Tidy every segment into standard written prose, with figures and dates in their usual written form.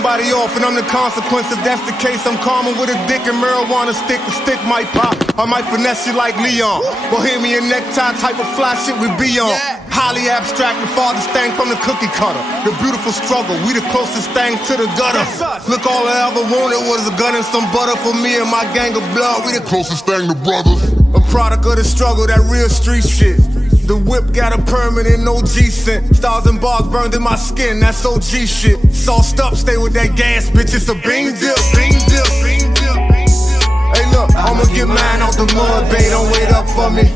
somebody off and I'm the consequence. If that's the case, I'm calmer with a dick and marijuana stick. The stick might pop. I might finesse you like Leon. Bohemian necktie type of fly shit we be on. Highly abstract and farthest thing from the cookie cutter. The beautiful struggle, we the closest thing to the gutter. Look, all I ever wanted was a gun and some butter for me and my gang of blood. We the closest thing to brothers. A product of the struggle, that real street shit. The whip got a permanent OG scent. Stars and bars burned in my skin, that's OG shit. Sauced up, stay with that gas, bitch, it's a bing dip, bing dip, bing dip. Hey look, I'ma get mine out the mud, babe, don't wait up for me.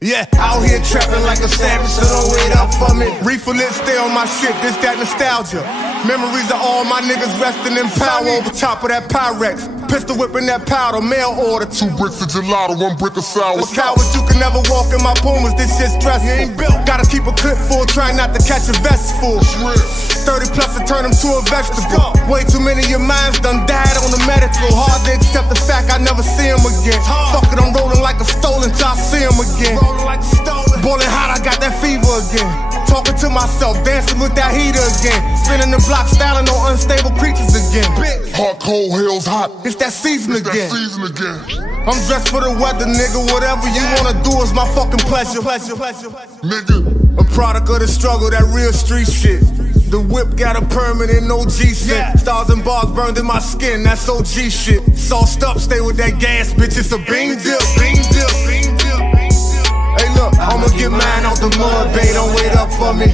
Yeah, out here trapping like a savage, so don't wait up for me. Reefer lit, stay on my shit, this that nostalgia. Memories of all my niggas resting in power over top of that Pyrex. Pistol whipping that powder, mail order. 2 bricks of gelato, 1 brick of sour. Cowards, you can never walk in my Pumas, this shit stressful. Gotta keep a clip full, try not to catch a vest full. 30 plus to turn them to a vegetable. Way too many of your minds done died on the medical. Hard to accept the fact I never see him again. Fuck it, I'm rolling like a stolen till I see him again. Boiling hot, I got that fever again. Talking to myself, dancing with that heater again. Spinning the block, styling on unstable creatures again. Hot, cold, hell's hot. It's that season again. I'm dressed for the weather, nigga. Whatever you wanna do is my fucking pleasure. Nigga, a product of the struggle, that real street shit. The whip got a permanent OG scent. Stars and bars burned in my skin, that's OG shit. Sauced up, stay with that gas, bitch. It's a bing dip, bing dip, bing dip. Hey look, I'ma get mine out the mud, babe, don't wait up for me.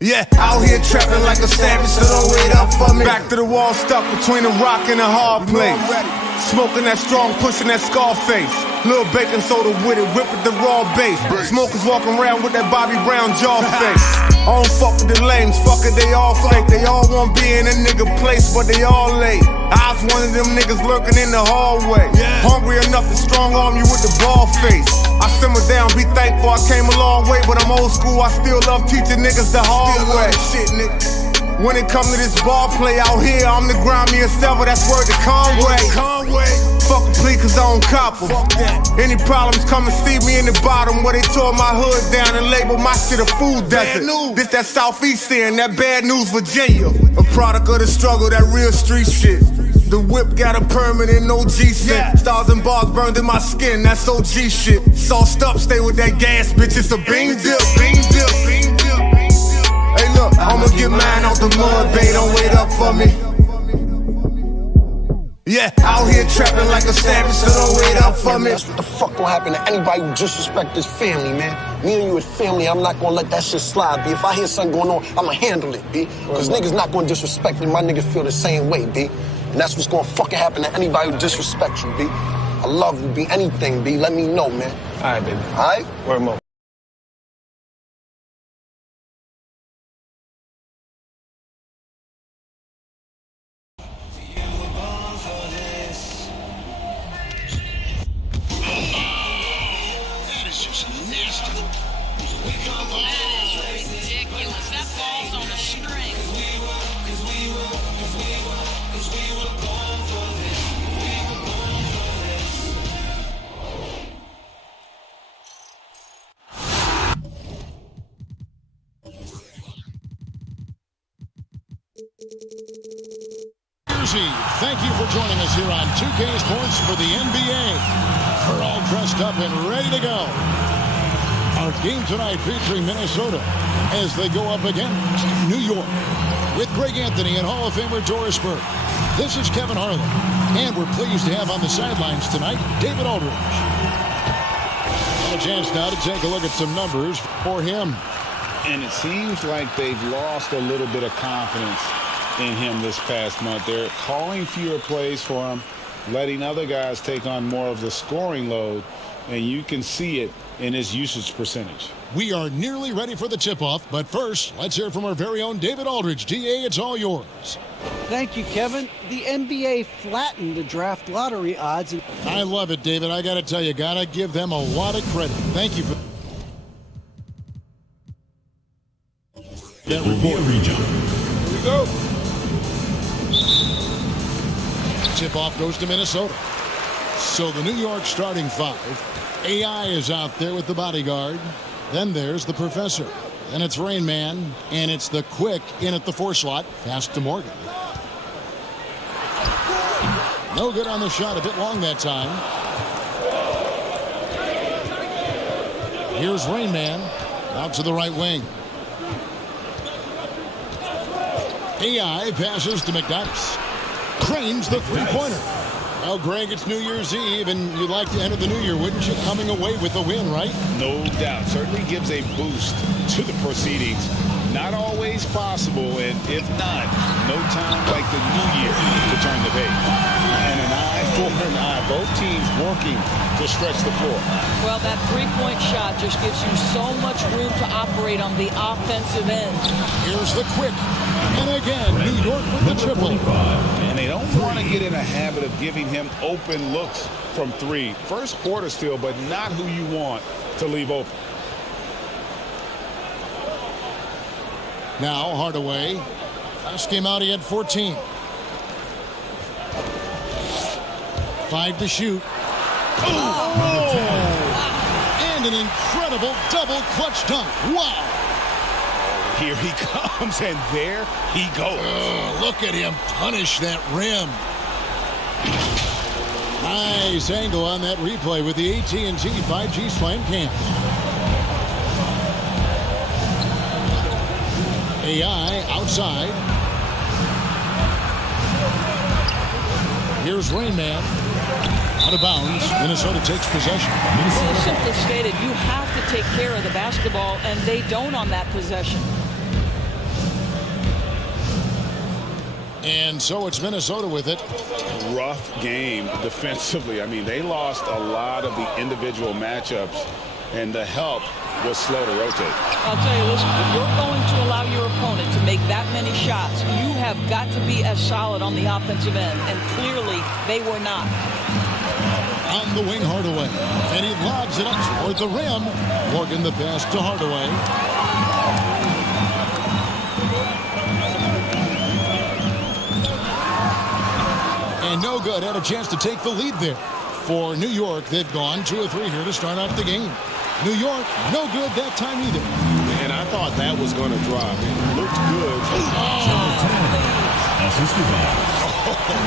Yeah, out here trapping like a savage, so don't wait up for me. Back to the wall, stuck between a rock and a hard place. Smoking that strong, pushing that Scarface. Little baking soda with it, whip with the raw bass. Smokers walking around with that Bobby Brown jaw face. I don't fuck with the lames, fuck it, they all fake. They all want be in a nigga place, but they all late. I was one of them niggas lurking in the hallway. Hungry enough to strong arm you with the ball face. I simmer down, be thankful I came a long way, but I'm old school, I still love teaching niggas the hard way. Shit, nigga. When it come to this ball play out here, I'm the grimiest ever, that's word to Conway. Fuck a plea cause I don't cop 'em. Any problems, come and see me in the bottom where they tore my hood down and labeled my shit a food desert. This that Southeast end, that bad news Virginia. A product of the struggle, that real street shit. The whip got a permanent OG scent. Stars and bars burned in my skin, that's OG shit. Sauced up, stay with that gas, bitch, it's a bing dip, bing dip, bing dip. Hey look, I'ma get mine out the mud, babe, don't wait up for me. Yeah, out here trapping like a savage, so don't wait up for me. That's what the fuck gonna happen to anybody who disrespect this family, man. Me and you as family, I'm not gonna let that shit slide, B. If I hear something going on, I'ma handle it, B. Cause niggas not gonna disrespect me, my niggas feel the same way, B. And that's what's gonna fucking happen to anybody who disrespects you, B. I love you, B. Anything, B. Let me know, man. Alright, baby. Alright? Word more. Thank you for joining us here on 2K Sports for the NBA. We're all dressed up and ready to go. Our game tonight featuring Minnesota as they go up against New York with Greg Anthony and Hall of Famer Doris Burke. This is Kevin Harlan, and we're pleased to have on the sidelines tonight David Aldridge. A chance now to take a look at some numbers for him. And it seems like they've lost a little bit of confidence in him this past month. They're calling fewer plays for him, letting other guys take on more of the scoring load, and you can see it in his usage percentage. We are nearly ready for the tip-off, but first, let's hear from our very own David Aldridge. DA, it's all yours. Thank you, Kevin. The NBA flattened the draft lottery odds. I love it, David. I got to tell you, got to give them a lot of credit. Thank you for that report. Here we go. Tip-off goes to Minnesota. So the New York starting five. AI is out there with the bodyguard. Then there's the professor. And it's Rain Man, and it's the quick in at the 4 slot. Pass to Morgan. No good on the shot, a bit long that time. Here's Rain Man out to the right wing. AI passes to McDyess. Cranes the three-pointer. Well, Greg, it's New Year's Eve, and you'd like to enter the new year, wouldn't you? Coming away with a win, right? No doubt. Certainly gives a boost to the proceedings. Not always possible, and if not, no time like the new year to turn the page. And an eye for an eye. Both teams working to stretch the floor. Well, that three-point shot just gives you so much room to operate on the offensive end. Here's the quick. And again, New York with the triple. And they don't want to get in a habit of giving him open looks from 3. First quarter still, but not who you want to leave open. Now Hardaway. Last game out, he had 14. 5 to shoot. Oh! And an incredible double clutch dunk. Wow! Here he comes, and there he goes. Look at him punish that rim. Nice angle on that replay with the AT&T 5G Slam Cam. AI outside. Here's Rain Man. Out of bounds. Minnesota takes possession. Well, simply stated, you have to take care of the basketball, and they don't on that possession. And so it's Minnesota with it. Rough game defensively. I mean, they lost a lot of the individual matchups, and the help was slow to rotate. I'll tell you, listen, if you're going to allow your opponent to make that many shots, you have got to be as solid on the offensive end, and clearly they were not. On the wing, Hardaway. And he lobs it up toward the rim. Morgan the pass to Hardaway. And no good. Had a chance to take the lead there. For New York, they've gone 2-3 here to start out the game. New York, no good that time either. And I thought that was going to drop. It looked good.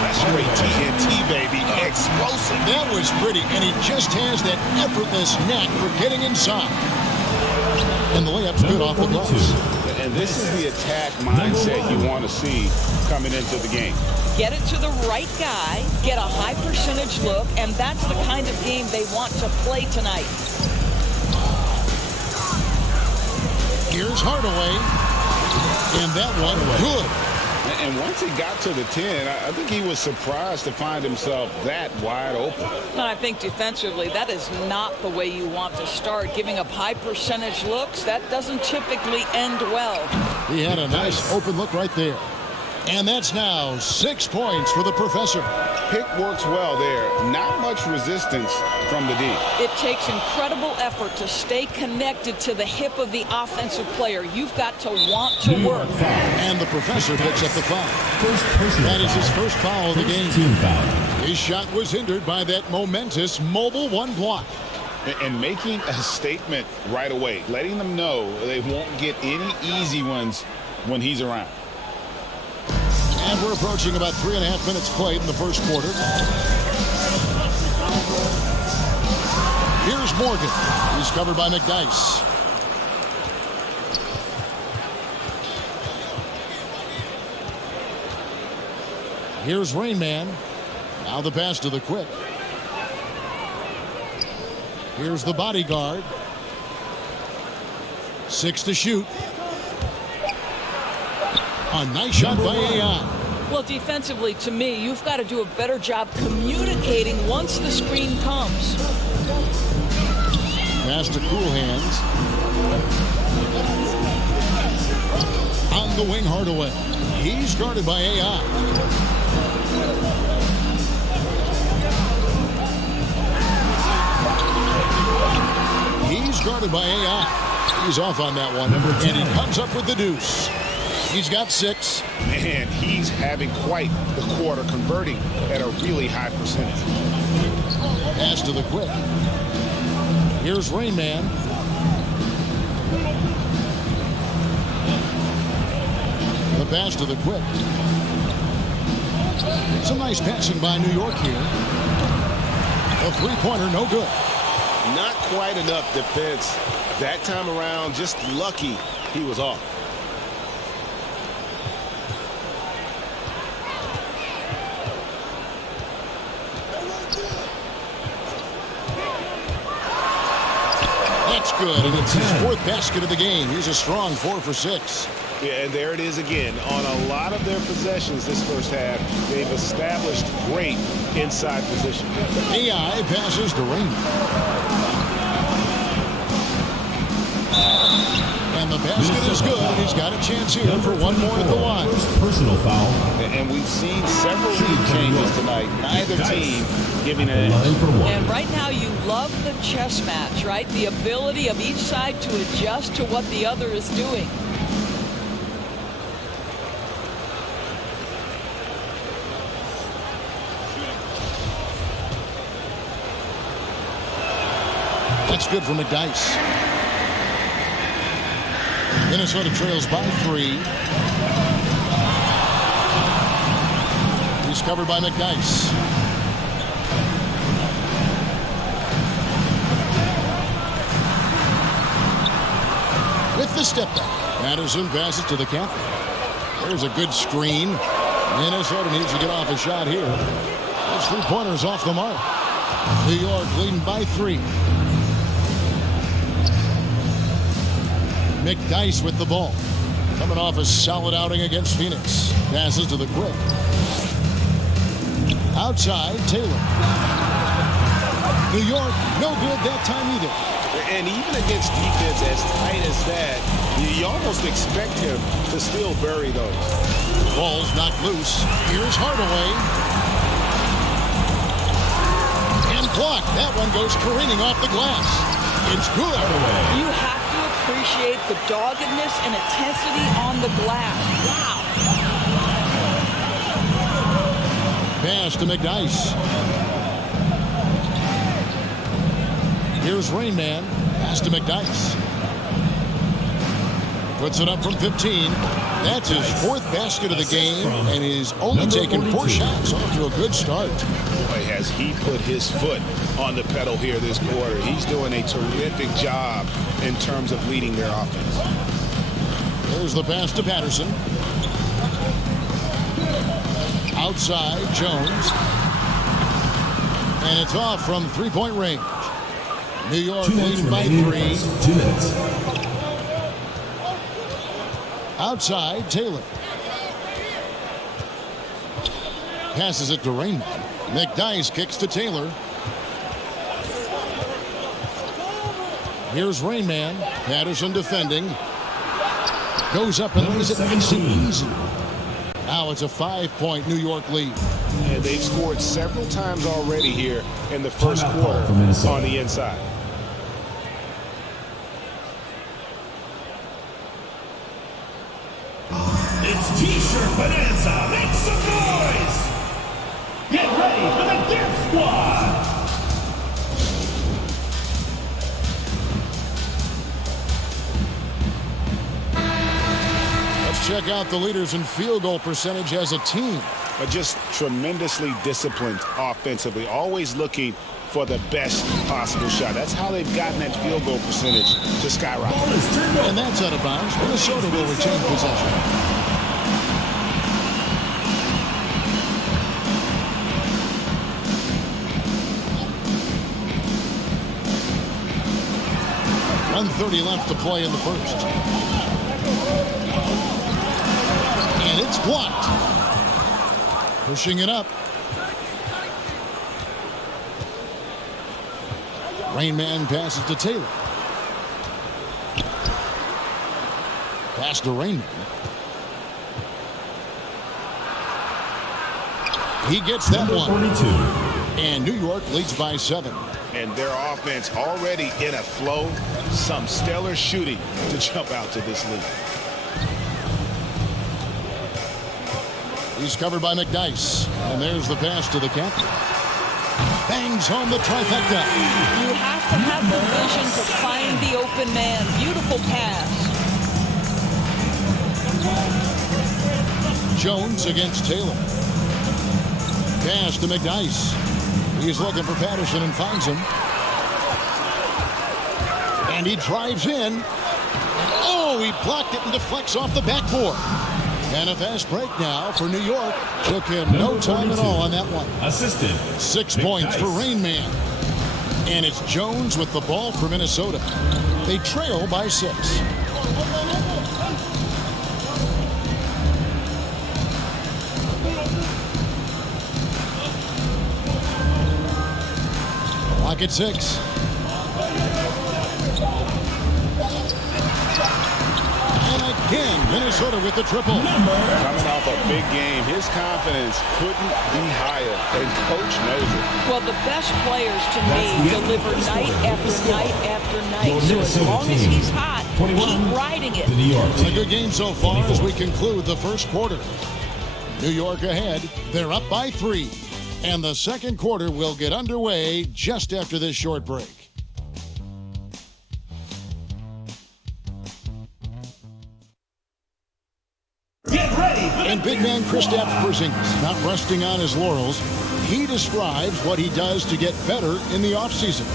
That's straight TNT, baby. Explosive. That was pretty, and he just has that effortless knack for getting inside. And the layup's good off the glass. And this is the attack mindset you want to see coming into the game. Get it to the right guy, get a high percentage look, and that's the kind of game they want to play tonight. Here's Hardaway. And that one, good. And once he got to the 10, I think he was surprised to find himself that wide open. And I think defensively, that is not the way you want to start. Giving up high percentage looks, that doesn't typically end well. He had a nice open look right there. And that's now 6 points for the professor. Pick works well there. Not much resistance from the D. It takes incredible effort to stay connected to the hip of the offensive player. You've got to want to work. And the professor picks up the foul. That is his first foul of the game. His shot was hindered by that momentous mobile 1 block. And making a statement right away, letting them know they won't get any easy ones when he's around. And we're approaching about 3.5 minutes played in the first quarter. Here's Morgan. He's covered by McDyess. Here's Rain Man. Now the pass to the quick. Here's the bodyguard. 6 to shoot. A nice shot by AI. Well, defensively, to me, you've got to do a better job communicating once the screen comes. Pass to Cool Hands. On the wing, Hardaway. He's guarded by AI. He's guarded by AI. He's off on that one. And he comes up with the deuce. He's got 6. Man, he's having quite the quarter, converting at a really high percentage. Pass to the quick. Here's Rain Man. The pass to the quick. Some nice passing by New York here. A three-pointer, no good. Not quite enough defense that time around. Just lucky he was off. That's good, and it's his fourth basket of the game. He's a strong 4 for 6. Yeah, and there it is again. On a lot of their possessions this first half, they've established great inside position. AI passes to Raymond. And the basket is good, and he's got a chance here for one more at the line. Personal foul. And we've seen several lead changes tonight. Neither team giving an edge. And right now you love the chess match, right? The ability of each side to adjust to what the other is doing. That's good for McDyess. Minnesota trails by 3. He's covered by McDyess. With the step back, Patterson passes to the captain. There's a good screen. Minnesota needs to get off a shot here. That's 3 pointers off the mark. New York leading by 3. McDyess with the ball. Coming off a solid outing against Phoenix. Passes to the quick. Outside, Taylor. New York, no good that time either. And even against defense as tight as that, you almost expect him to still bury those. Ball's knocked loose. Here's Hardaway. And blocked. That one goes careening off the glass. It's good. You have to appreciate the doggedness and intensity on the glass. Wow. Pass to McDyess. Here's Rain Man. Pass to McDyess. Puts it up from 15. That's his 4th basket of the game, and he's only taken 4 shots. Off to a good start. Boy, has he put his foot on the pedal here this quarter. He's doing a terrific job in terms of leading their offense. There's the pass to Patterson. Outside, Jones. And it's off from 3-point range. New York leading by 3. 2 minutes. Outside, Taylor. Passes it to Raymond. McDyess kicks to Taylor. Here's Rain Man. Patterson defending. Goes up and lays it nice and easy. Now it's a 5-point New York lead. And they've scored several times already here in the first quarter on the inside. It's T-shirt Bonanza. Make some noise. Get ready for the Dance Squad. Let's check out the leaders in field goal percentage as a team. But just tremendously disciplined offensively, always looking for the best possible shot. That's how they've gotten that field goal percentage to skyrocket. And that's out of bounds. Minnesota will retain possession. .130 left to play in the first. And it's blocked. Pushing it up. Rain Man passes to Taylor. Pass to Rain Man. He gets that one. 42. And New York leads by 7. And their offense already in a flow. Some stellar shooting to jump out to this lead. He's covered by McDyess. And there's the pass to the captain. Bangs home the trifecta. You have to have the vision to find the open man. Beautiful pass. Jones against Taylor. Pass to McDyess. He's looking for Patterson and finds him. And he drives in. And oh, he blocked it and deflects off the backboard. And a fast break now for New York. Took him no time at all on that one. Assistant. 6 points for Rain Man. And it's Jones with the ball for Minnesota. They trail by 6. Clock at 6. And again, Minnesota with the triple. Coming off a big game, his confidence couldn't be higher, and coach knows it. Well, the best players to me deliver night after night after night. So as long as he's hot, keep riding it. It's a good game so far as we conclude the first quarter. New York ahead. They're up by 3. And the second quarter will get underway just after this short break. Get ready for And big man Kristaps Porzingis, not resting on his laurels, he describes what he does to get better in the offseason.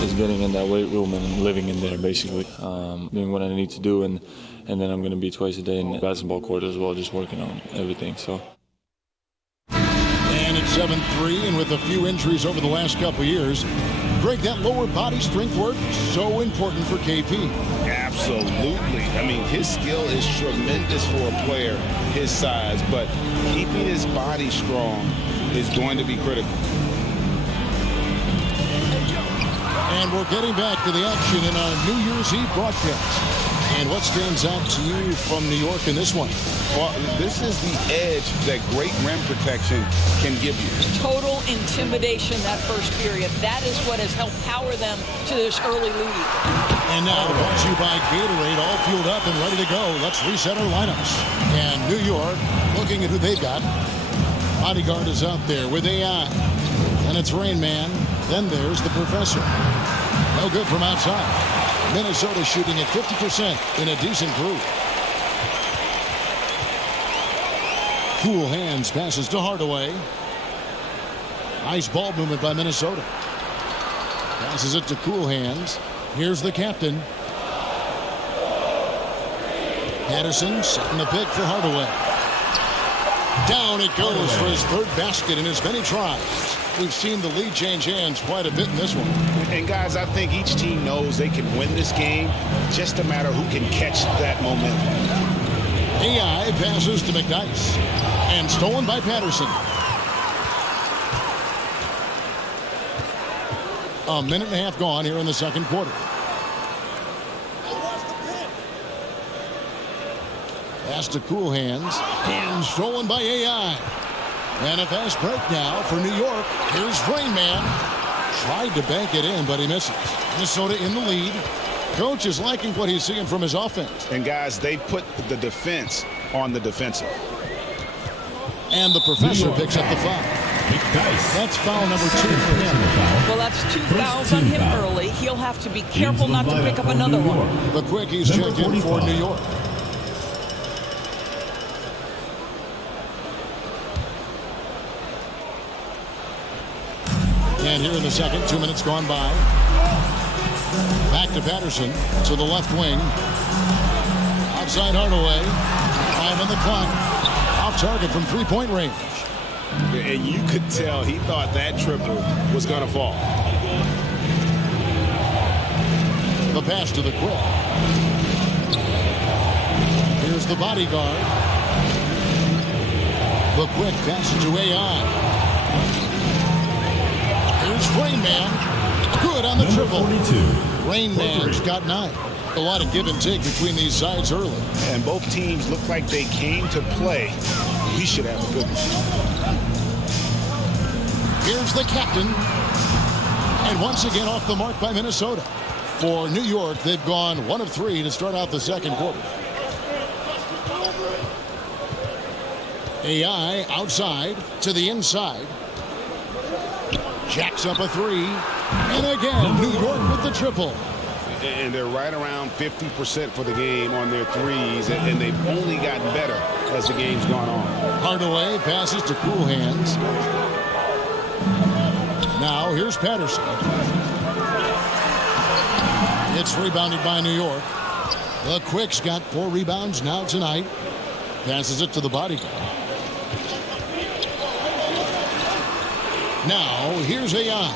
Just getting in that weight room and living in there, basically. Doing what I need to do, and then I'm going to be twice a day in the basketball court as well, just working on everything. And it's 7-3, and with a few injuries over the last couple years, Greg, that lower body strength work, so important for KP. Absolutely. I mean, his skill is tremendous for a player his size, but keeping his body strong is going to be critical. And we're getting back to the action in our New Year's Eve broadcast. And what stands out to you from New York in this one? Well, this is the edge that great rim protection can give you. Total intimidation that first period. That is what has helped power them to this early lead. And now, brought to you by Gatorade, all fueled up and ready to go. Let's reset our lineups. And New York, looking at who they've got. Bodyguard is out there with AI. And it's Rain Man. Then there's the Professor. No good from outside. Minnesota shooting at 50% in a decent group. Cool Hands passes to Hardaway. Nice ball movement by Minnesota. Passes it to Cool Hands. Here's the captain. Patterson setting the pick for Hardaway. Down it goes for his third basket in as many tries. We've seen the lead change hands quite a bit in this one. And guys, I think each team knows they can win this game. Just a matter who can catch that momentum. AI passes to McDyess. And stolen by Patterson. A minute and a half gone here in the second quarter. Pass to Cool Hands. And stolen by AI. And a fast break now for New York. Here's Rain Man. Tried to bank it in, but he misses. Minnesota in the lead. Coach is liking what he's seeing from his offense. And guys, they've put the defense on the defensive. And the Professor picks up the foul. That's foul number 2 for him. Well, that's 2 fouls on him early. He'll have to be careful not to pick up another one. The Quickies checked in for New York. And here in the second, 2 minutes gone by. Back to Patterson to the left wing. Outside Hardaway. 5 on the clock. Off target from three-point range. And you could tell he thought that triple was going to fall. The pass to the Quick. Here's the bodyguard. The Quick passes to AI. Here's Rain Man. Good on the triple. 42. Rain Man's got 9. A lot of give and take between these sides early. And both teams look like they came to play. We should have a good one. Here's the captain. And once again off the mark by Minnesota. For New York, they've gone 1 of 3 to start out the second quarter. AI outside to the inside. Jacks up a 3. And again, New York with the triple. and they're right around 50% for the game on their threes, and they've only gotten better as the game's gone on. Hardaway passes to Cool Hands. Now here's Patterson. It's rebounded by New York. The Quick's got 4 rebounds now tonight. Passes it to the body guy. Now here's AI.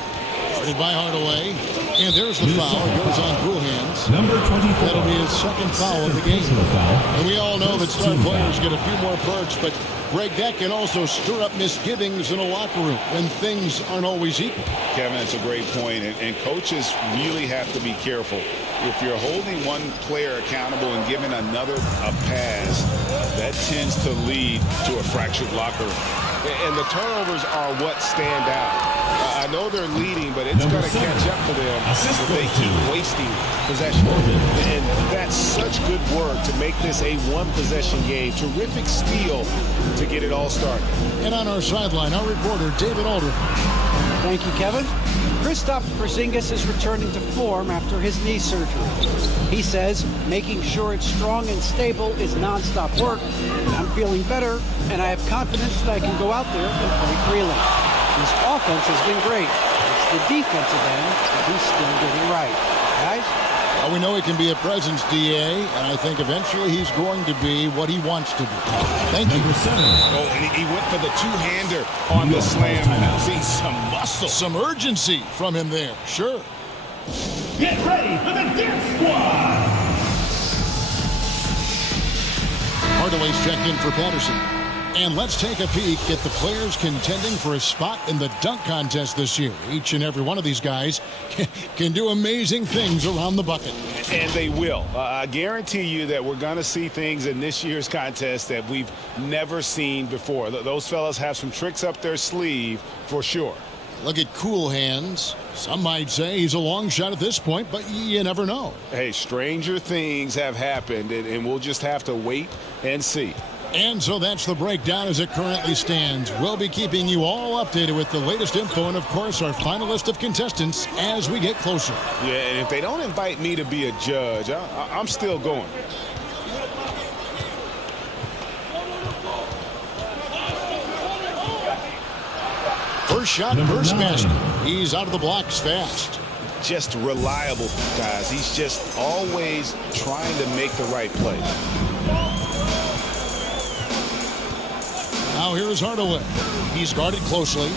Started by Hardaway. And there's the foul. It goes on Cool Hands. Number 24. That'll be his second foul of the game. And we all know that star players get a few more perks, but Greg, that can also stir up misgivings in a locker room when things aren't always equal. Kevin, that's a great point, and coaches really have to be careful. If you're holding one player accountable and giving another a pass, that tends to lead to a fractured locker room. And the turnovers are what stand out. I know they're leading, but it's going to catch up to them if they keep wasting possession. And that's such good work to make this a one-possession game. Terrific steal to get it all started. And on our sideline, our reporter, David Aldridge. Thank you, Kevin. Kristaps Porzingis is returning to form after his knee surgery. He says making sure it's strong and stable is nonstop work. I'm feeling better, and I have confidence that I can go out there and play freely. His offense has been great. It's the defensive end that he's still getting right. Guys? Well, we know he can be a presence, DA, and I think eventually he's going to be what he wants to be. Thank you. Oh, and he went for the two-hander on the slam. See some muscle. Some urgency from him there. Sure. Get ready for the Dance Squad. Hardaway's checked in for Patterson. And let's take a peek at the players contending for a spot in the dunk contest this year. Each and every one of these guys can do amazing things around the bucket. And they will. I guarantee you that we're going to see things in this year's contest that we've never seen before. Those fellas have some tricks up their sleeve for sure. Look at Cool Hands. Some might say he's a long shot at this point, but you never know. Hey, stranger things have happened, and we'll just have to wait and see. And so that's the breakdown as it currently stands. We'll be keeping you all updated with the latest info and, of course, our final list of contestants as we get closer. Yeah, and if they don't invite me to be a judge, I'm still going. First shot, first basket. He's out of the blocks fast. Just reliable, guys. He's just always trying to make the right play. Now here's Hardaway. He's guarded closely.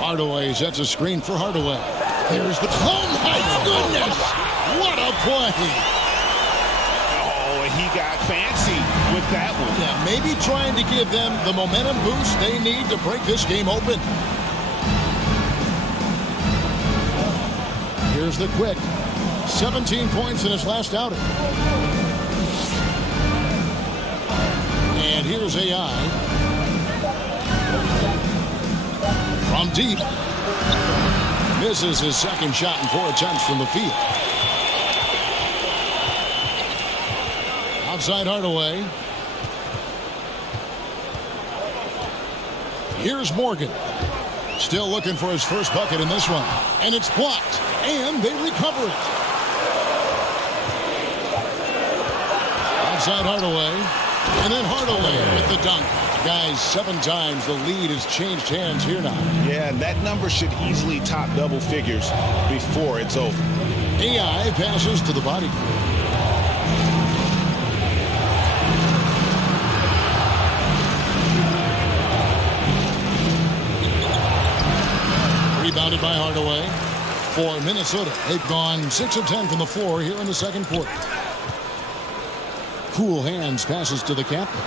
Hardaway sets a screen for Hardaway. Here's the... Oh, my goodness! What a play! Oh, and he got fancy with that one. Yeah, maybe trying to give them the momentum boost they need to break this game open. Here's the Quick. 17 points in his last outing. And here's AI. From deep. Misses his second shot in 4 attempts from the field. Outside Hardaway. Here's Morgan. Still looking for his first bucket in this one. And it's blocked. And they recover it. Outside Hardaway. And then Hardaway with the dunk. Guys, 7 times the lead has changed hands here now. Yeah, and that number should easily top double figures before it's over. AI passes to the body. Rebounded by Hardaway for Minnesota. They've gone 6 of 10 from the floor here in the second quarter. Cool Hands passes to the captain.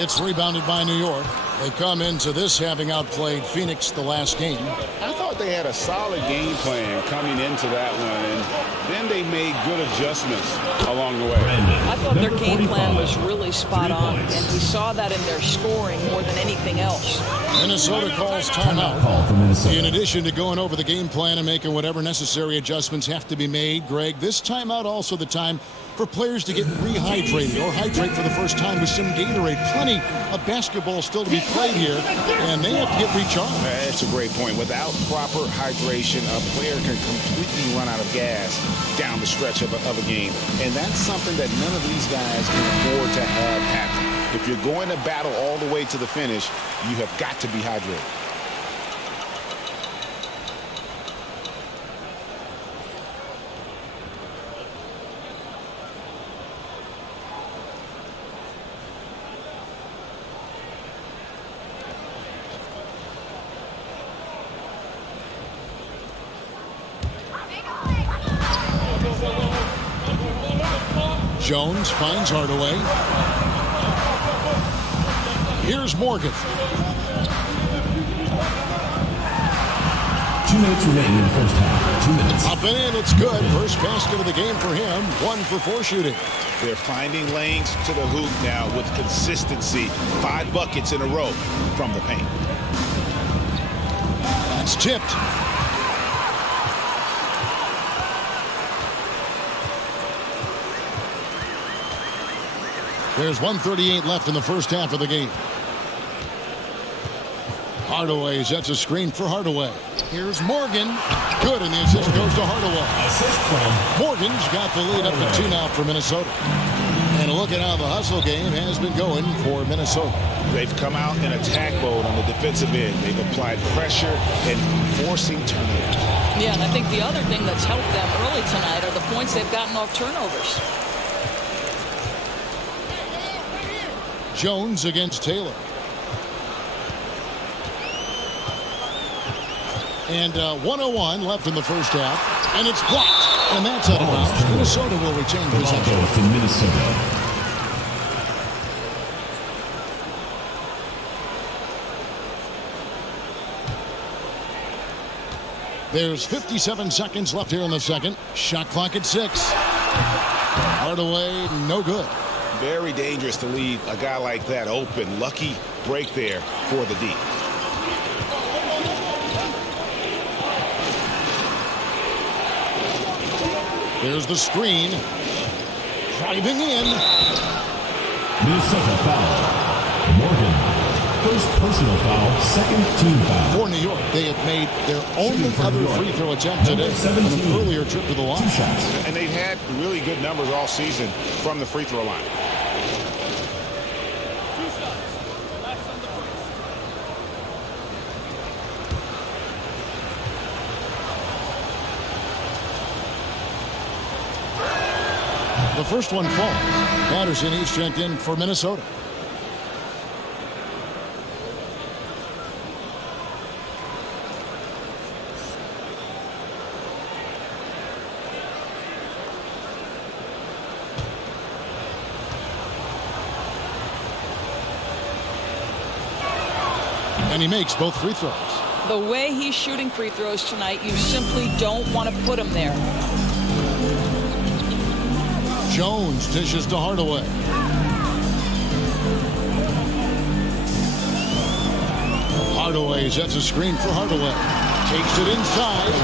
It's rebounded by New York. They come into this having outplayed Phoenix the last game. I thought they had a solid game plan coming into that one, and then they made good adjustments along the way. I thought their game plan was really spot on, and we saw that in their scoring more than anything else. Minnesota calls timeout. In addition to going over the game plan and making whatever necessary adjustments have to be made, Greg, this timeout also the time for players to get rehydrated or hydrate for the first time with some Gatorade. Plenty of basketball still to be played here, and they have to get recharged. That's a great point. Without proper hydration, a player can completely run out of gas down the stretch of a game. And that's something that none of these guys can afford to have happen. If you're going to battle all the way to the finish, you have got to be hydrated. Jones finds Hardaway. Here's Morgan. 2 minutes remaining in the first half. 2 minutes. Up and in, it's good. First basket of the game for him. 1 for 4 shooting. They're finding lanes to the hoop now with consistency. 5 buckets in a row from the paint. That's tipped. There's 1:38 left in the first half of the game. Hardaway sets a screen for Hardaway. Here's Morgan. Good, and the assist goes to Hardaway. Assist from Morgan's got the lead up to 2 now for Minnesota. And look at how the hustle game has been going for Minnesota. They've come out in attack mode on the defensive end. They've applied pressure and forcing turnovers. Yeah, and I think the other thing that's helped them early tonight are the points they've gotten off turnovers. Jones against Taylor. And 1:01 left in the first half. And it's blocked. And that's out of bounds. Minnesota will retain possession. goes to Minnesota. There's 57 seconds left here in the second. Shot clock at 6. Hardaway, no good. Very dangerous to leave a guy like that open. Lucky break there for the D. There's the screen. Driving in. Minnesota foul. Morgan. First personal foul, second team foul. For New York, they have made their only other free throw attempt today on an earlier trip to the line. 2 shots. And they've had really good numbers all season from the free throw line. The first one falls. Patterson each checked in for Minnesota. And he makes both free throws. The way he's shooting free throws tonight, you simply don't want to put him there. Jones dishes to Hardaway. Hardaway sets a screen for Hardaway. Takes it inside.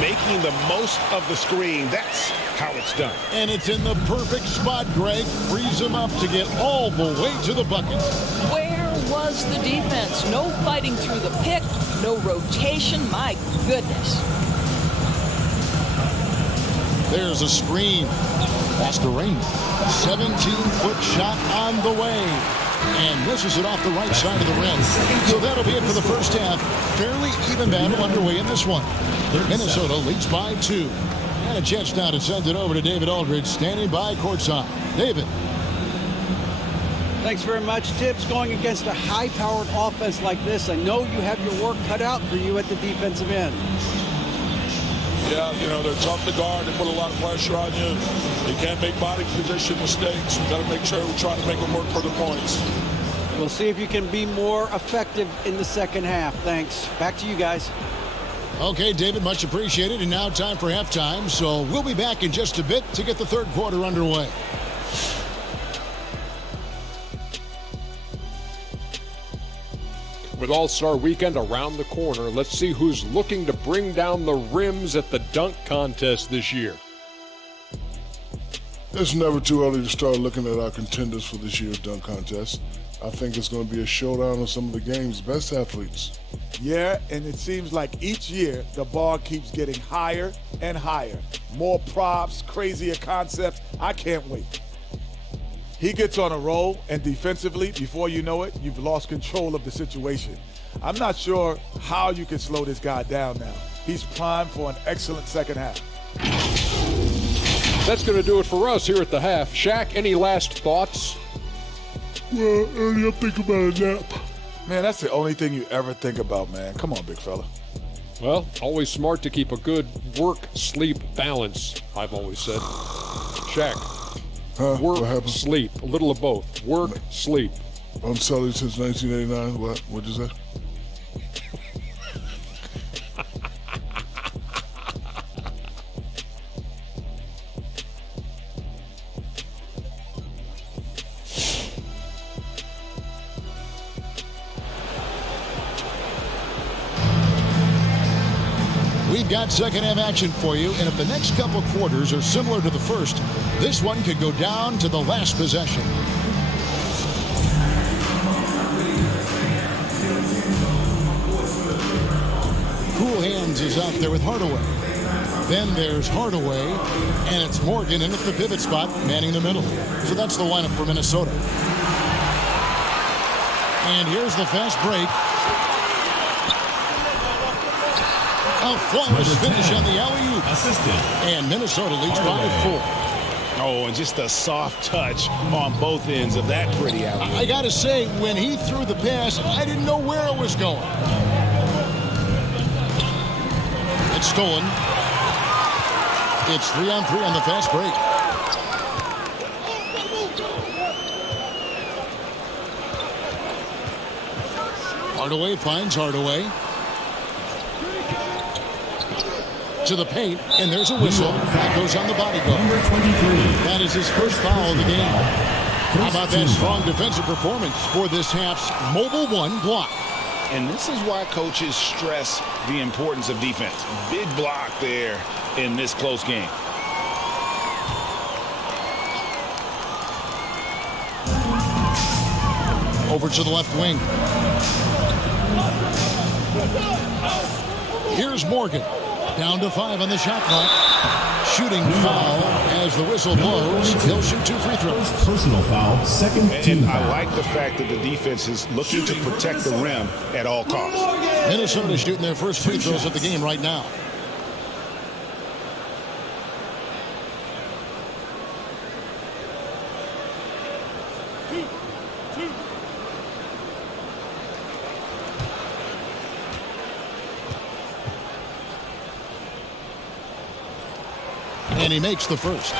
Making the most of the screen. That's how it's done. And it's in the perfect spot, Greg. Frees him up to get all the way to the bucket. Where was the defense? No fighting through the pick, no rotation. My goodness. There's a screen. Mascherano. 17-foot shot on the way. And misses it off the right side of the rim. So that'll be it for the first half. Fairly even battle underway in this one. Minnesota leads by 2. And a chance now to send it over to David Aldridge, standing by courtside. David. Thanks very much, Tibbs. Going against a high-powered offense like this, I know you have your work cut out for you at the defensive end. Yeah, you know, they're tough to guard. They put a lot of pressure on you. You can't make body position mistakes. We've got to make sure we try to make them work for the points. We'll see if you can be more effective in the second half. Thanks. Back to you guys. Okay, David, much appreciated. And now time for halftime. So we'll be back in just a bit to get the third quarter underway. With All-Star Weekend around the corner, let's see who's looking to bring down the rims at the dunk contest this year. It's never too early to start looking at our contenders for this year's dunk contest. I think it's going to be a showdown of some of the game's best athletes. Yeah, and it seems like each year the bar keeps getting higher and higher. More props, crazier concepts. I can't wait. He gets on a roll, and defensively, before you know it, you've lost control of the situation. I'm not sure how you can slow this guy down now. He's primed for an excellent second half. That's going to do it for us here at the half. Shaq, any last thoughts? Well, Ernie, I'm thinking about a nap. Man, that's the only thing you ever think about, man. Come on, big fella. Well, always smart to keep a good work-sleep balance, I've always said. Shaq, work, sleep, a little of both. Work, sleep. I'm selling since 1989. What'd you say? We've got second half action for you, and if the next couple quarters are similar to the first, this one could go down to the last possession. Cool Hands is out there with Hardaway. Then there's Hardaway, and it's Morgan in at the pivot spot, manning the middle. So that's the lineup for Minnesota. And here's the fast break. A flawless finish on the alley-oop. And Minnesota leads by 4. Oh, and just a soft touch on both ends of that pretty alley-oop. I got to say, when he threw the pass, I didn't know where it was going. It's stolen. It's 3-on-3 on the fast break. Hardaway finds Hardaway. To the paint, and there's a whistle. That goes on the body guard. Number 23. That is his first foul of the game. How about that strong defensive performance for this half's Mobile One block? And this is why coaches stress the importance of defense. Big block there in this close game. Over to the left wing. Here's Morgan. Down to 5 on the shot clock. Shooting foul as the whistle blows. He'll shoot 2 free throws. Personal foul, second team foul. I like the fact that the defense is looking to protect the rim at all costs. Minnesota shooting their first free throws of the game right now. And he makes the first.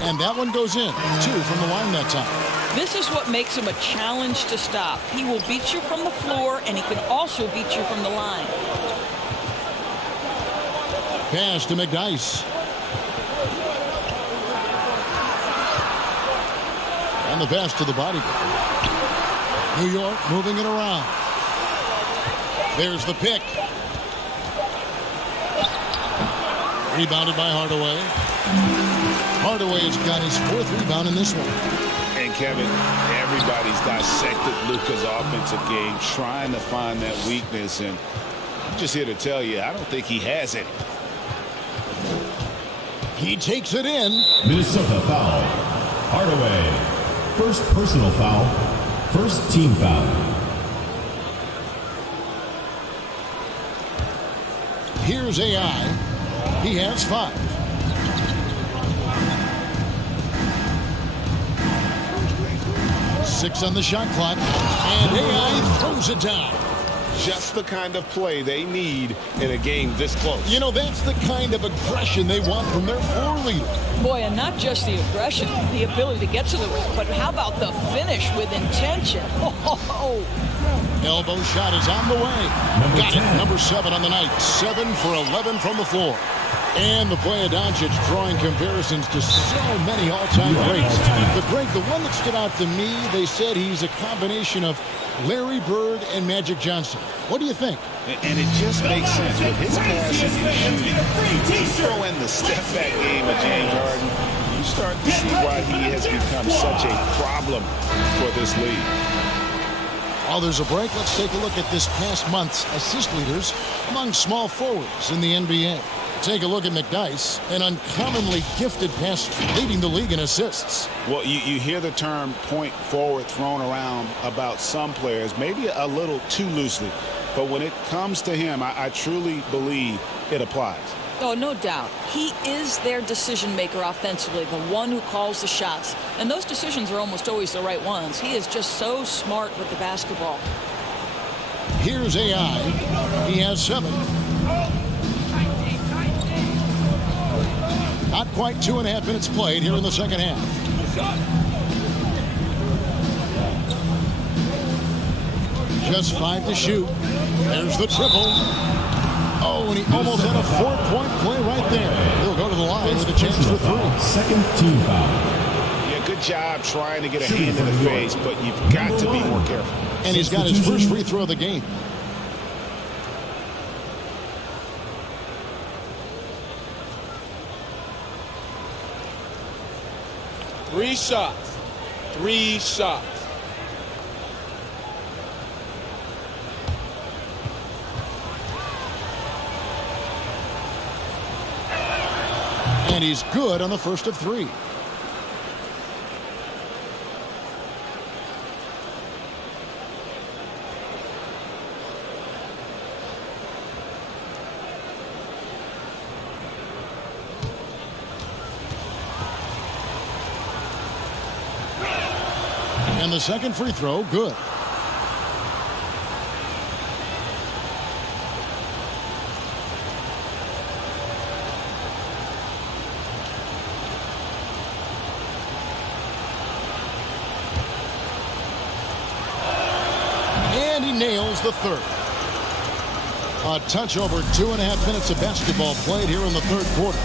And that one goes in. 2 from the line that time. This is what makes him a challenge to stop. He will beat you from the floor, and he can also beat you from the line. Pass to McDyess. And the pass to the body. New York moving it around. There's the pick. Rebounded by Hardaway. Hardaway's got his 4th rebound in this one. And Kevin, everybody's dissected Luka's offensive game, trying to find that weakness. And I'm just here to tell you, I don't think he has it. He takes it in. Minnesota foul. Hardaway. First personal foul. First team foul. Here's AI. He has 5. Six on the shot clock. And AI throws it down. Just the kind of play they need in a game this close. You know, that's the kind of aggression they want from their floor leader. Boy, and not just the aggression, the ability to get to the rim, but how about the finish with intention? Oh. Elbow shot is on the way. Got it. Number 7 on the night. 7 for 11 from the floor. And the play of Doncic drawing comparisons to so many all-time greats. The one that stood out to me, they said he's a combination of Larry Bird and Magic Johnson. What do you think? And it just makes sense with his passing and shooting. You throw in the step-back game of James Harden, you start to see why he has become such a problem for this league. While there's a break, let's take a look at this past month's assist leaders among small forwards in the NBA. Take a look at McDyess, an uncommonly gifted passer, leading the league in assists. Well, you hear the term point forward thrown around about some players, maybe a little too loosely. But when it comes to him, I truly believe it applies. Oh, no doubt. He is their decision maker offensively, the one who calls the shots. And those decisions are almost always the right ones. He is just so smart with the basketball. Here's AI. He has 7. Not quite 2.5 minutes played here in the second half. Just 5 to shoot. There's the triple. Oh, and he almost had a 4-point play right there. He'll go to the line with a chance for 3. Second team foul. Yeah, good job trying to get a hand in the face, but you've got to be more careful. And he's got his first free throw of the game. Three shots. 3 shots. And he's good on the first of 3. And the second free throw, good. And he nails the third. A touch over 2.5 minutes of basketball played here in the third quarter.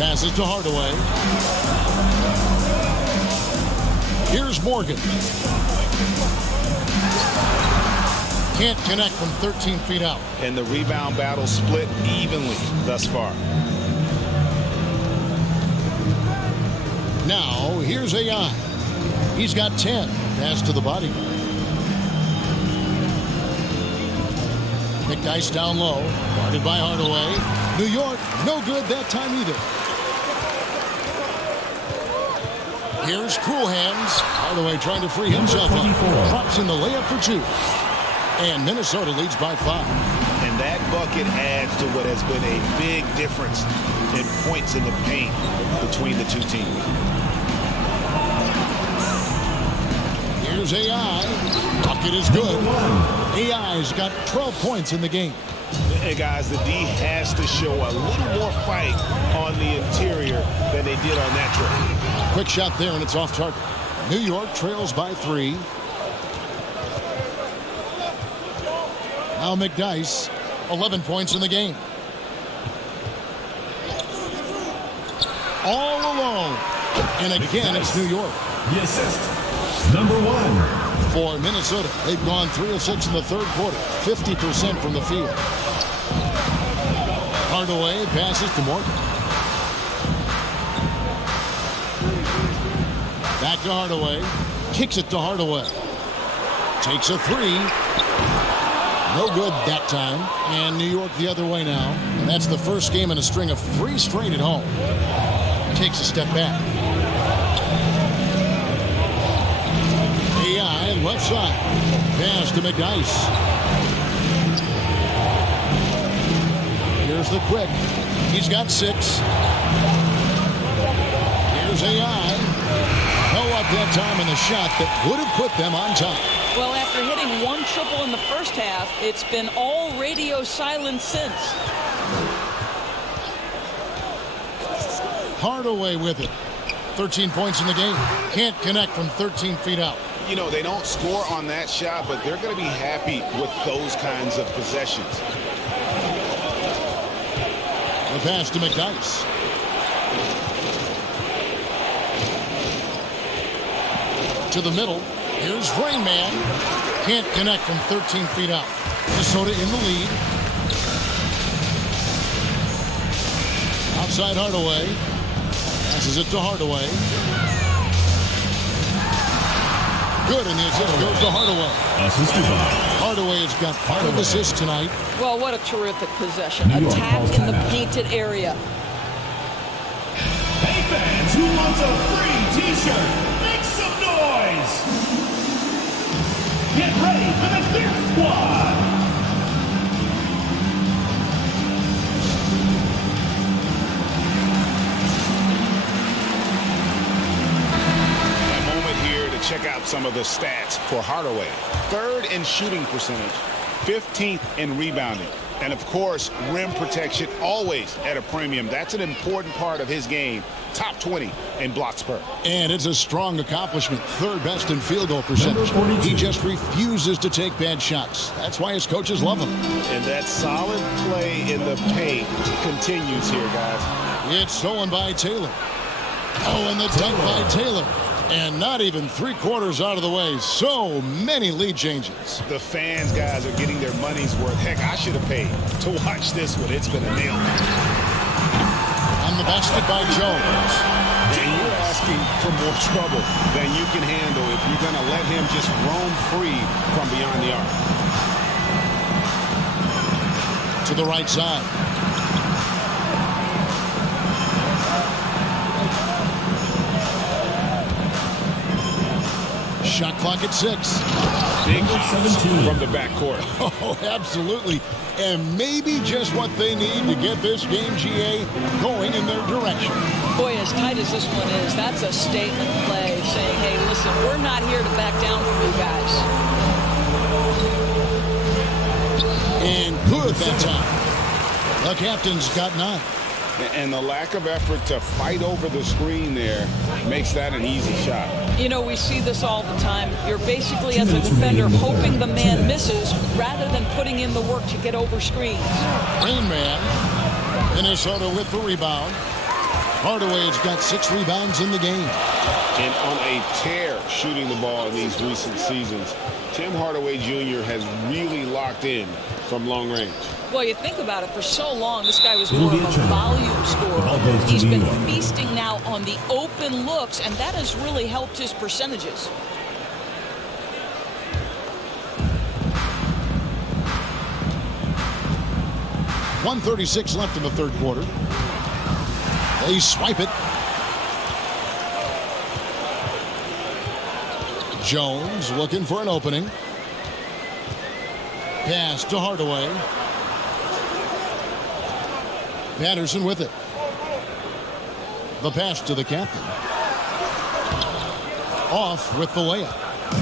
Passes to Hardaway. Here's Morgan. Can't connect from 13 feet out. And the rebound battle split evenly thus far. Now, here's AI. He's got 10. Pass to the body. McDyess down low. Guarded by Hardaway. New York, no good that time either. Here's Cool Hands. Hardaway trying to free himself up. Drops in the layup for 2. And Minnesota leads by 5. And that bucket adds to what has been a big difference in points in the paint between the two teams. Here's AI. Bucket is good. AI's got 12 points in the game. Hey guys, the D has to show a little more fight on the interior than they did on that trip. Quick shot there, and it's off target. New York trails by 3. Now McDyess, 11 points in the game. All alone. And again, it's New York. The assist, number 1. For Minnesota, they've gone 3 of 6 in the third quarter, 50% from the field. Hardaway passes to Morgan. Back to Hardaway. Kicks it to Hardaway. Takes a 3. No good that time. And New York the other way now. And that's the first game in a string of 3 straight at home. Takes a step back. AI left side. Pass to McDyess. Here's the quick. He's got 6. Here's AI. No luck that time in the shot that would have put them on top. Well, after hitting one triple in the first half, it's been all radio silence since. Hardaway with it. 13 points in the game. Can't connect from 13 feet out. You know, they don't score on that shot, but they're going to be happy with those kinds of possessions. The pass to McDyess. To the middle. Here's Rain Man. Can't connect from 13 feet out. Minnesota in the lead. Outside Hardaway. Passes it to Hardaway. Good, and the assist goes to Hardaway. Hardaway has got 5 assists tonight. Well, what a terrific possession. Attack in the painted area. Hey fans, who wants a free t-shirt? Make some noise! Get ready for the Fifth Squad! Check out some of the stats for Hardaway. 3rd in shooting percentage, 15th in rebounding, and of course, rim protection always at a premium. That's an important part of his game. Top 20 in blocks per. And it's a strong accomplishment. 3rd best in field goal percentage. He just refuses to take bad shots. That's why his coaches love him. And that solid play in the paint continues here, guys. It's stolen by Taylor. Oh, and the dunk by Taylor. And not even 3/4 out of the way. So many lead changes. The fans, guys, are getting their money's worth. Heck, I should have paid to watch this one. It's been a nail. And the basket by Jones. And you're asking for more trouble than you can handle if you're going to let him just roam free from beyond the arc. To the right side. Shot clock at 6. Big 17 from the backcourt. Oh, absolutely. And maybe just what they need to get this game, GA, going in their direction. Boy, as tight as this one is, that's a statement play saying, hey, listen, we're not here to back down from you guys. And good that time. The captain's got 9. And the lack of effort to fight over the screen there makes that an easy shot. You know, we see this all the time. You're basically, as a defender, hoping the man misses rather than putting in the work to get over screens. Rain Man. Minnesota with the rebound. Hardaway's got 6 rebounds in the game. And on a tear shooting the ball in these recent seasons, Tim Hardaway Jr. has really locked in from long range. Well, you think about it, for so long, this guy was more of a volume scorer. He's been feasting now on the open looks, and that has really helped his percentages. .136 left in the 3rd quarter. They swipe it. Jones looking for an opening. Pass to Hardaway. Patterson with it. The pass to the captain. Off with the layup.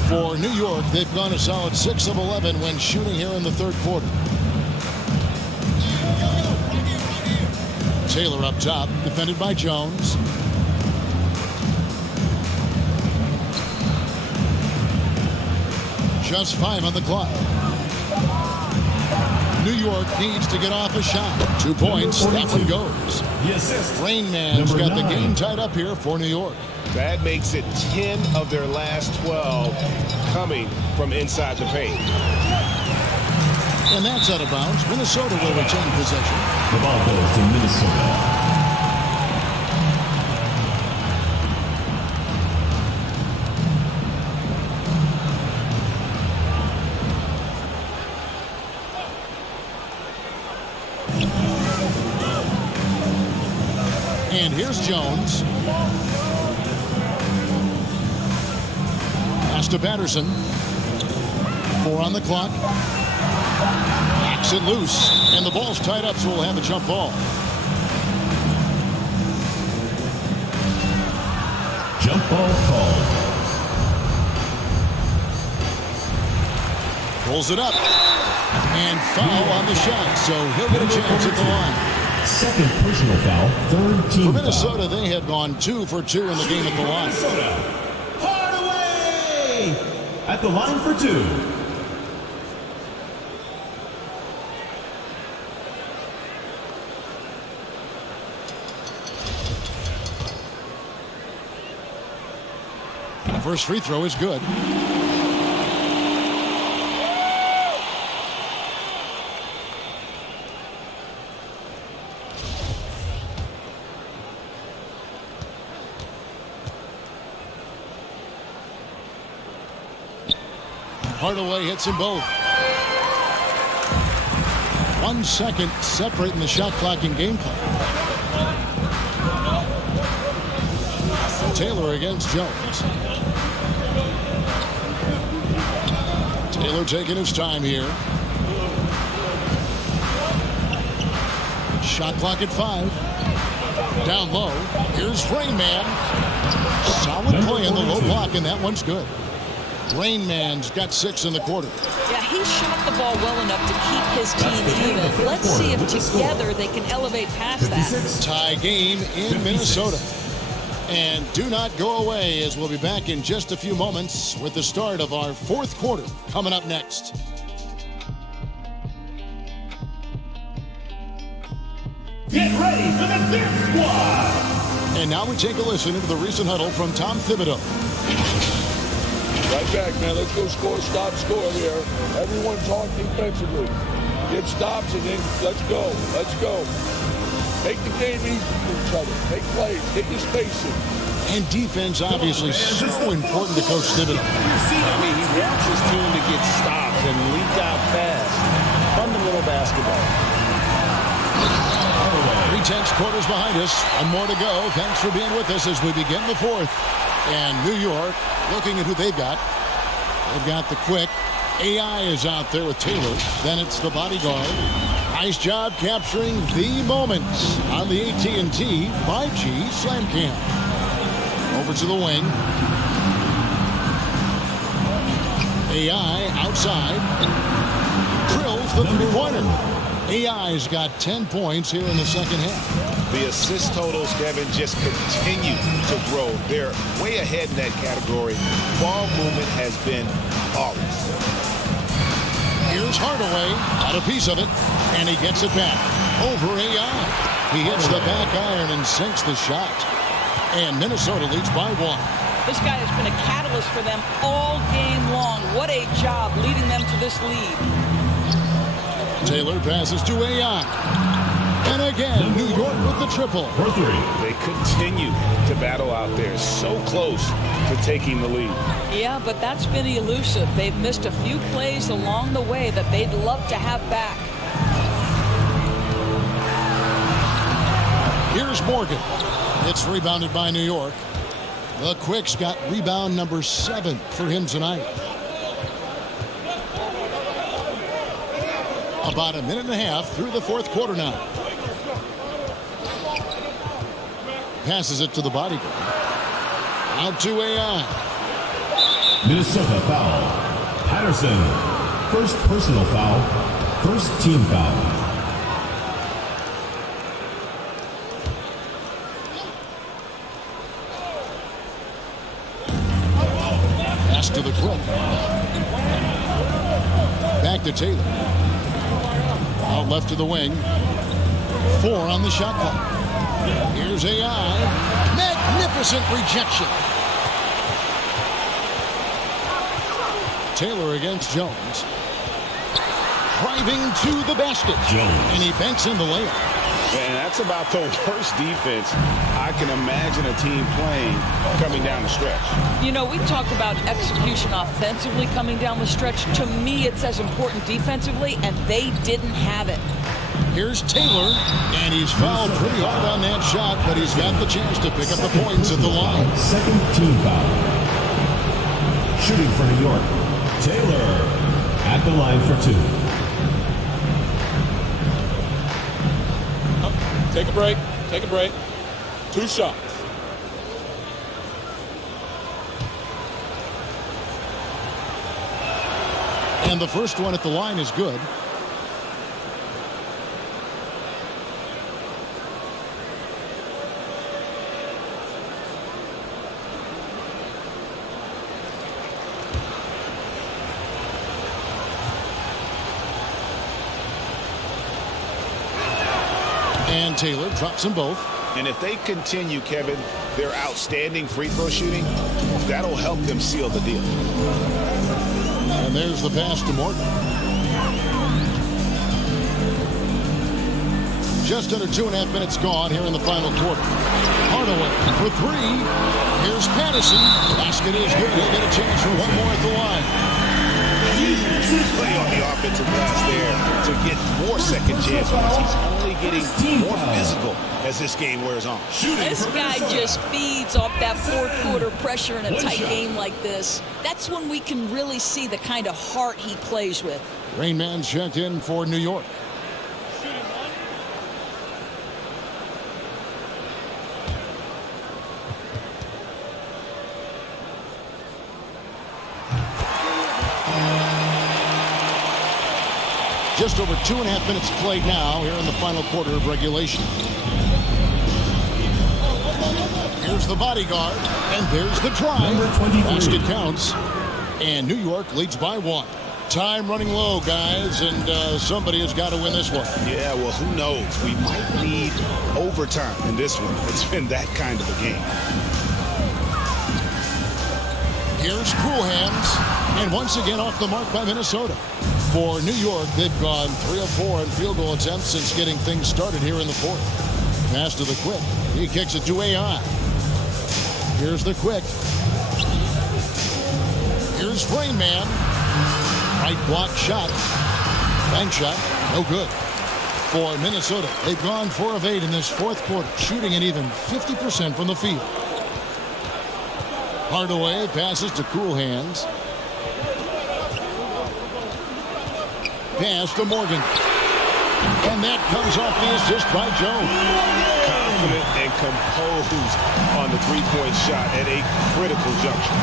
For New York, they've gone a solid 6 of 11 when shooting here in the 3rd quarter. Taylor up top, defended by Jones. Just 5 on the clock. New York needs to get off a shot. 2 points, that one goes. Rain Man's got the game tied up here for New York. That makes it 10 of their last 12 coming from inside the paint. And that's out of bounds. Minnesota will retain possession. The ball goes to Minnesota. And here's Jones. Pass to Patterson. 4 on the clock. Backs it loose. And the ball's tied up, so we'll have a jump ball. Jump ball called. Pulls it up. And foul on the shot, so he'll get a chance at the line. Second personal foul, third team For Minnesota, they had gone 2 for 2 in the game at the line. Hardaway at the line for 2. First free throw is good. Hardaway hits them both. 1 second separating the shot clock and game clock. Taylor against Jones. Taylor taking his time here. Shot clock at 5. Down low. Here's Rain Man. Solid play in the low block, and that one's good. Rain Man's got 6 in the quarter. Yeah, he shot the ball well enough to keep his team even. Let's see if together they can elevate past that. Tie game in Minnesota. And do not go away, as we'll be back in just a few moments with the start of our 4th quarter coming up next. Get ready for the Dip Squad! And now we take a listen into the recent huddle from Tom Thibodeau. Right back, man. Let's go score, stop, score here. Everyone talk defensively. Get stops and then let's go. Let's go. Make the game easy for each other. Make plays. Get your spacing. And defense, obviously, so important to Coach Thibodeau. I mean, he wants his team to get stops and leak out fast. Fundamental basketball. 3/10 quarters behind us. 1 more to go. Thanks for being with us as we begin the 4th. And New York, looking at who they've got. They've got the quick. AI is out there with Taylor. Then it's the bodyguard. Nice job capturing the moments on the AT&T 5G Slam Cam. Over to the wing. AI outside. Drills the three-pointer. AI's got 10 points here in the second half. The assist totals, Kevin, just continue to grow. They're way ahead in that category. Ball movement has been flawless. Here's Hardaway, got a piece of it, and he gets it back. Over AI. He hits the back iron and sinks the shot. And Minnesota leads by 1. This guy has been a catalyst for them all game long. What a job leading them to this lead. Taylor passes to AI. And again, New York with the triple. They continue to battle out there, so close to taking the lead. Yeah, but that's been elusive. They've missed a few plays along the way that they'd love to have back. Here's Morgan. It's rebounded by New York. The Quick's got rebound number 7 for him tonight. About a minute and a half through the 4th quarter now. Passes it to the bodyguard. Out to AI. Minnesota foul. Patterson. First personal foul. First team foul. Pass to the Quick. Back to Taylor. Out left to the wing. 4 on the shot clock. Here's AI. Magnificent rejection. Taylor against Jones. Driving to the basket. Jones. And he banks in the layup. And that's about the worst defense I can imagine a team playing coming down the stretch. You know, we talked about execution offensively coming down the stretch. To me, it's as important defensively, and they didn't have it. Here's Taylor, and he's fouled pretty hard on that shot, but he's got the chance to pick up the points at the line. Second team foul. Shooting for New York. Taylor at the line for 2. Take a break. Take a break. 2 shots. And And the first one at the line is good. And Taylor drops them both. And if they continue, Kevin, their outstanding free throw shooting, that'll help them seal the deal. And there's the pass to Morgan. Just under 2.5 minutes gone here in the final quarter. Hardaway for three. Here's Patterson. Basket is good. He'll get a chance for one more at the line. Play on the offensive glass there to get more second chance points. He's only getting more physical as this game wears on. This guy just feeds off that fourth quarter pressure in a tight game like this. That's when we can really see the kind of heart he plays with. Rain Man checked in for New York. Just over 2.5 minutes played now here in the final quarter of regulation. Here's the bodyguard, and there's the drive. Basket counts, and New York leads by 1. Time running low, guys, and somebody has got to win this one. Yeah, well, who knows? We might need overtime in this one. It's been that kind of a game. Here's Cool Hands, and once again off the mark by Minnesota. For New York, they've gone 3 of 4 in field goal attempts since getting things started here in the fourth. Pass to the Quick. He kicks it to AI. Here's the Quick. Here's Rain Man. Right block shot. Bank shot. No good. For Minnesota, they've gone 4 of 8 in this fourth quarter, shooting an even 50% from the field. Hardaway passes to Cool Hands. Pass to Morgan. And that comes off the assist by Jones. Confident and composed on the three-point shot at a critical juncture.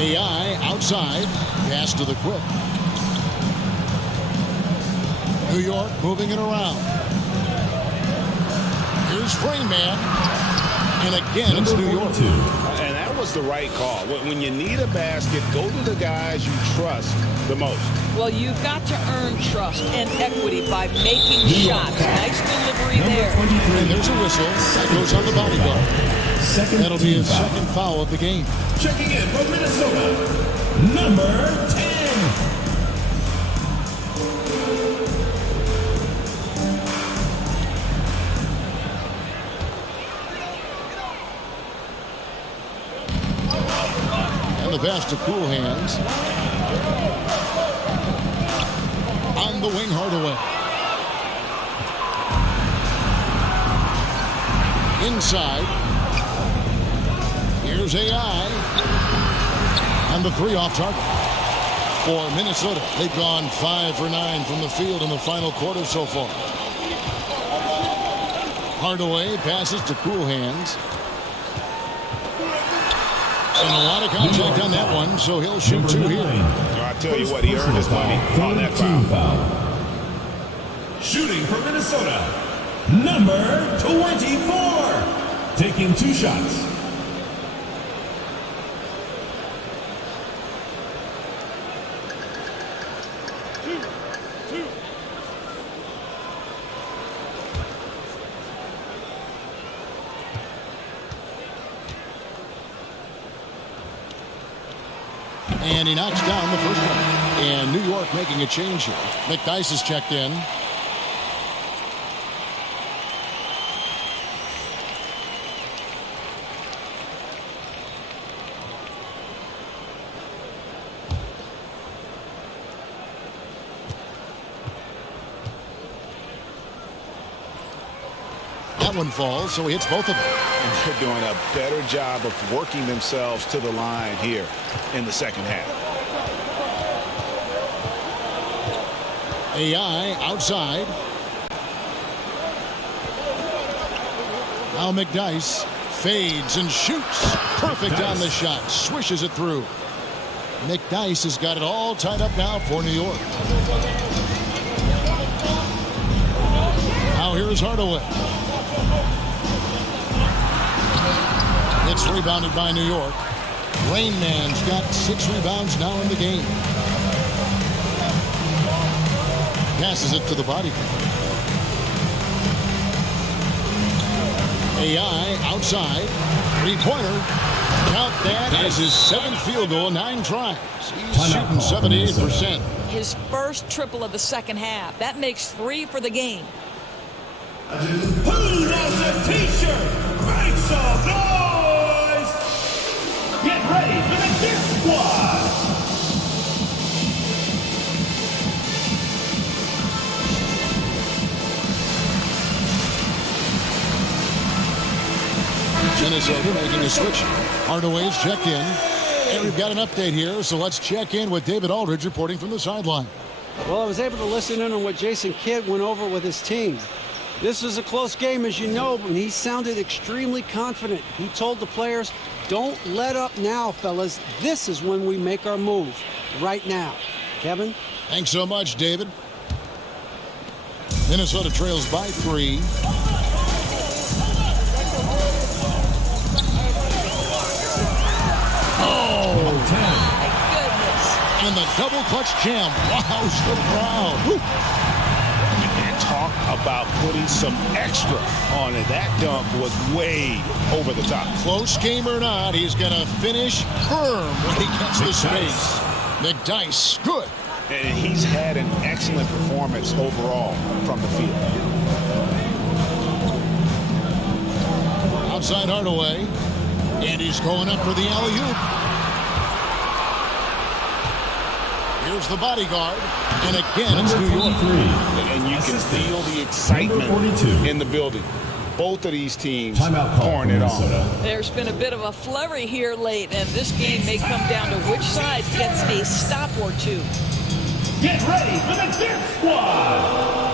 AI outside. Pass to the Quick. New York moving it around. Here's Rain Man. And again, it's New York. And that was the right call. When you need a basket, go to the guys you trust the most. Well, you've got to earn trust and equity by making shots. Nice delivery there. And there's a whistle. That goes on the bodyguard. That'll be his second foul of the game. Checking in from Minnesota, number 10. The pass to Cool Hands. On the wing, Hardaway. Inside. Here's AI. And the 3 off target. For Minnesota, they've gone 5 for 9 from the field in the final quarter so far. Hardaway passes to Cool Hands. And a lot of contact on that one, so he'll shoot 2 here. I'll tell you what, he earned his money on that foul. Shooting for Minnesota, number 24. Taking 2 shots. And he knocks down the first one. And New York making a change here. McDyess is checked in. That one falls, so he hits both of them. And they're doing a better job of working themselves to the line here in the second half. AI outside. Now McDyess fades and shoots. Perfect on the shot. Swishes it through. Nick Dice has got it all tied up now for New York. Now here's Hardaway. It's rebounded by New York. Rain Man's got 6 rebounds now in the game. Passes it to the body. AI outside. 3-pointer. Count that as his 7th field goal, 9 tries. He's shooting 78%. His first triple of the second half. That makes 3 for the game. Who wants a t-shirt? Make some noise! Get ready for the Dip Squad! Minnesota making a switch. Hardaway's checked in. And we've got an update here, so let's check in with David Aldridge reporting from the sideline. Well, I was able to listen in on what Jason Kidd went over with his team. This was a close game, as you know, but he sounded extremely confident. He told the players, don't let up now, fellas. This is when we make our move, right now. Kevin? Thanks so much, David. Minnesota trails by 3. And the double clutch jam. Wow, so proud. Woo. And talk about putting some extra on it. That dunk was way over the top. Close game or not, he's going to finish firm when he gets the space. McDice, good. And he's had an excellent performance overall from the field. Outside Hardaway. And he's going up for the alley-oop. Here's the bodyguard, and again it's New York. And you can feel the excitement in the building. Both of these teams pouring it on. There's been a bit of a flurry here late, and this game may come down to which side gets a stop or 2. Get ready for the Dip Squad!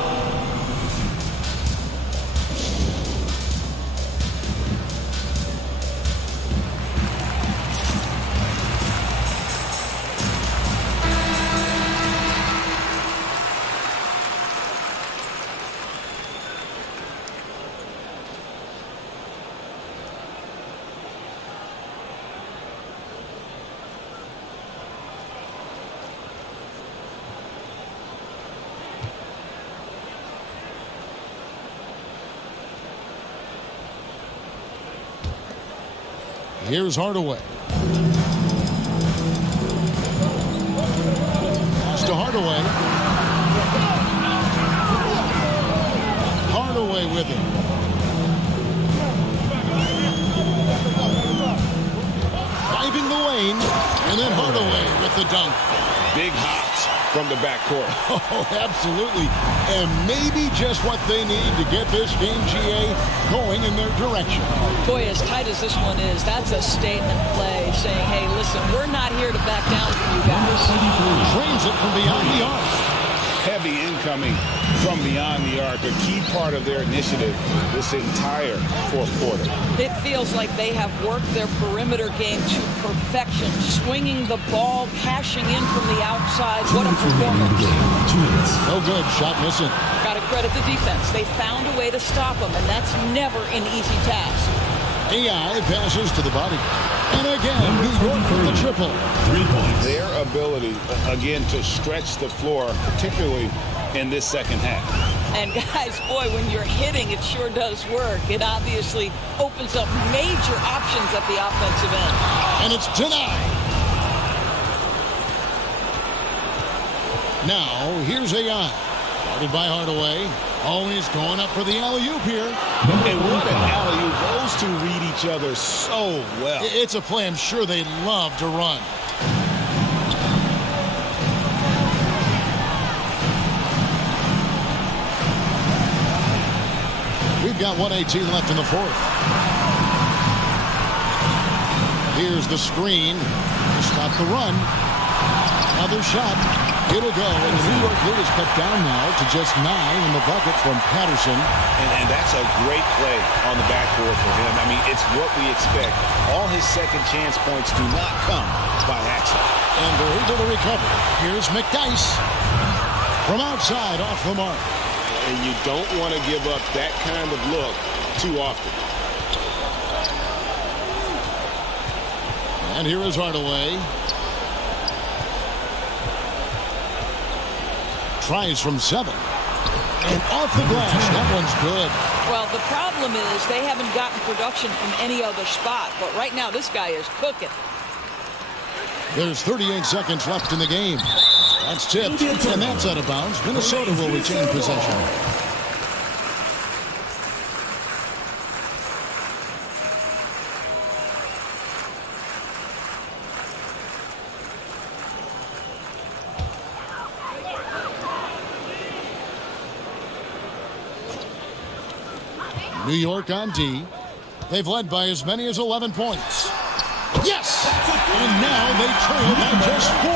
Here's Hardaway. Pass to Hardaway. Hardaway with him. Driving the lane, and then Hardaway with the dunk. Big hops from the backcourt. Oh, absolutely. And maybe just what they need to get this game, GA, going in their direction. Boy, as tight as this one is, that's a statement play saying, hey, listen, we're not here to back down from you guys. Trains it from beyond the arc. Heavy incoming from beyond the arc, a key part of their initiative this entire fourth quarter. It feels like they have worked their perimeter game to perfection, swinging the ball, cashing in from the outside. What a performance. No good. Shot missing. Got to credit the defense. They found a way to stop them, and that's never an easy task. AI passes to the body. And again, New York with the triple. 3 points. Their ability, again, to stretch the floor, particularly in this second half. And guys, boy, when you're hitting, it sure does work. It obviously opens up major options at the offensive end. And it's denied. Now, here's AI. Guarded by Hardaway. Always going up for the alley-oop here. And what an alley-oop. Those two read each other so well. It's a play I'm sure they love to run. We've got 1:18 left in the fourth. Here's the screen to stop the run. Another shot. It'll go, and the New York lead is cut down now to just 9 in the bucket from Patterson. And that's a great play on the backboard for him. I mean, it's what we expect. All his second chance points do not come by accident. And they're able to recover. Here's McDyess from outside off the mark. And you don't want to give up that kind of look too often. And here is Hardaway. Tries from 7. And off the glass. That one's good. Well, the problem is they haven't gotten production from any other spot. But right now, this guy is cooking. There's 38 seconds left in the game. That's tipped, and that's out of bounds. Minnesota will retain possession. New York on D. They've led by as many as 11 points. Yes! And now they trail by just 4.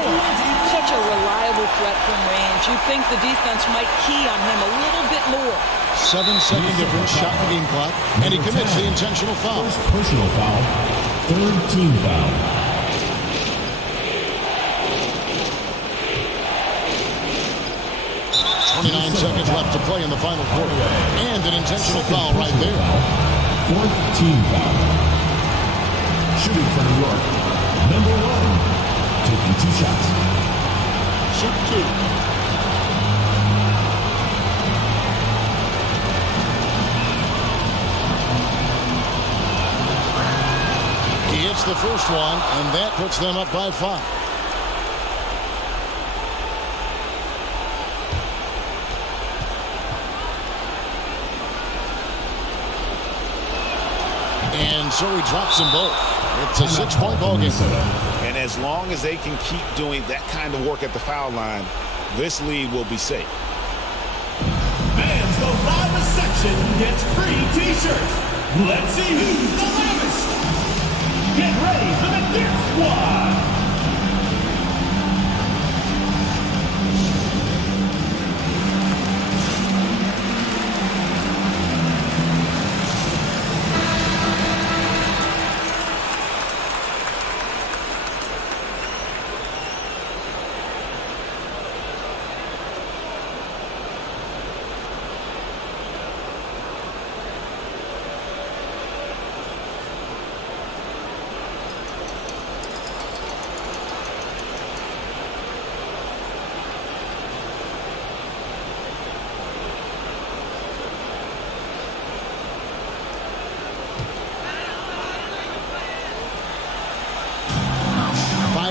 Such a reliable threat from range. You'd think the defense might key on him a little bit more. 7-second difference, shot in the game clock, and he commits the intentional foul. First personal foul, third team foul. Seconds left to play in the final quarter. And an intentional foul right there. Fourth team foul. Shooting for New York. Number 1. Taking 2 shots. Shoot 2. He hits the first one, and that puts them up by 5. And so he drops them both. It's a 6-point ball game. And as long as they can keep doing that kind of work at the foul line, this lead will be safe. Fans, the loudest section gets free t-shirts. Let's see who's the loudest. Get ready for the Dip Squad.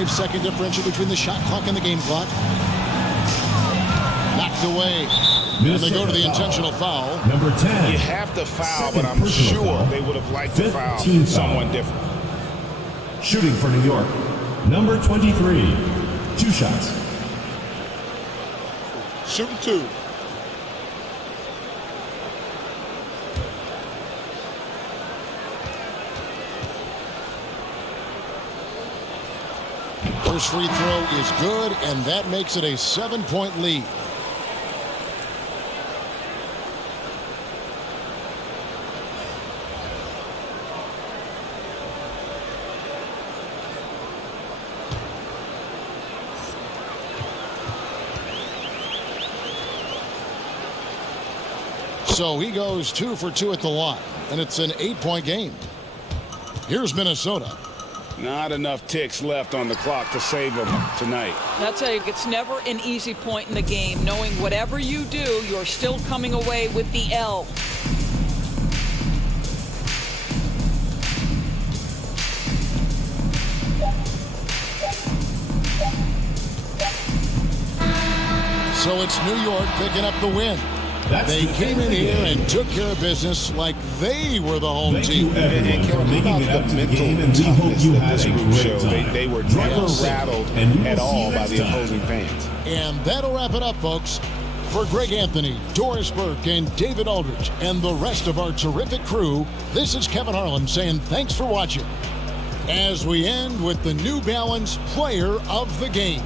Second differential between the shot clock and the game clock. Knocked away. And they go to the intentional foul. Number 10. You have to foul, but I'm sure they would have liked to foul someone different. Shooting for New York. Number 23. 2 shots. Shooting 2. First free throw is good, and that makes it a 7-point lead. So he goes 2 for 2 at the line, and it's an 8-point game. Here's Minnesota. Not enough ticks left on the clock to save them tonight. I'll tell you, it's never an easy point in the game, knowing whatever you do, you're still coming away with the L. So it's New York picking up the win. They came in here and took care of business like they were the home team. And Kevin, how about the mental toughness that this group showed? They were never rattled at all by the opposing fans. And that'll wrap it up, folks. For Greg Anthony, Doris Burke, and David Aldridge, and the rest of our terrific crew, this is Kevin Harlan saying thanks for watching. As we end with the New Balance Player of the Game.